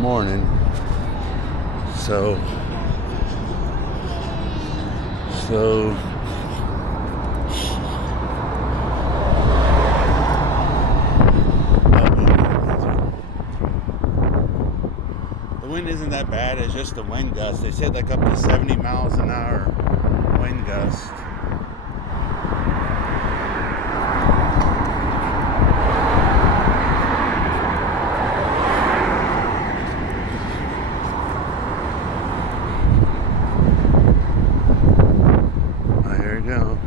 morning. So the wind isn't that bad. It's just the wind gust. They said like up to 70 miles an hour wind gust. There you go.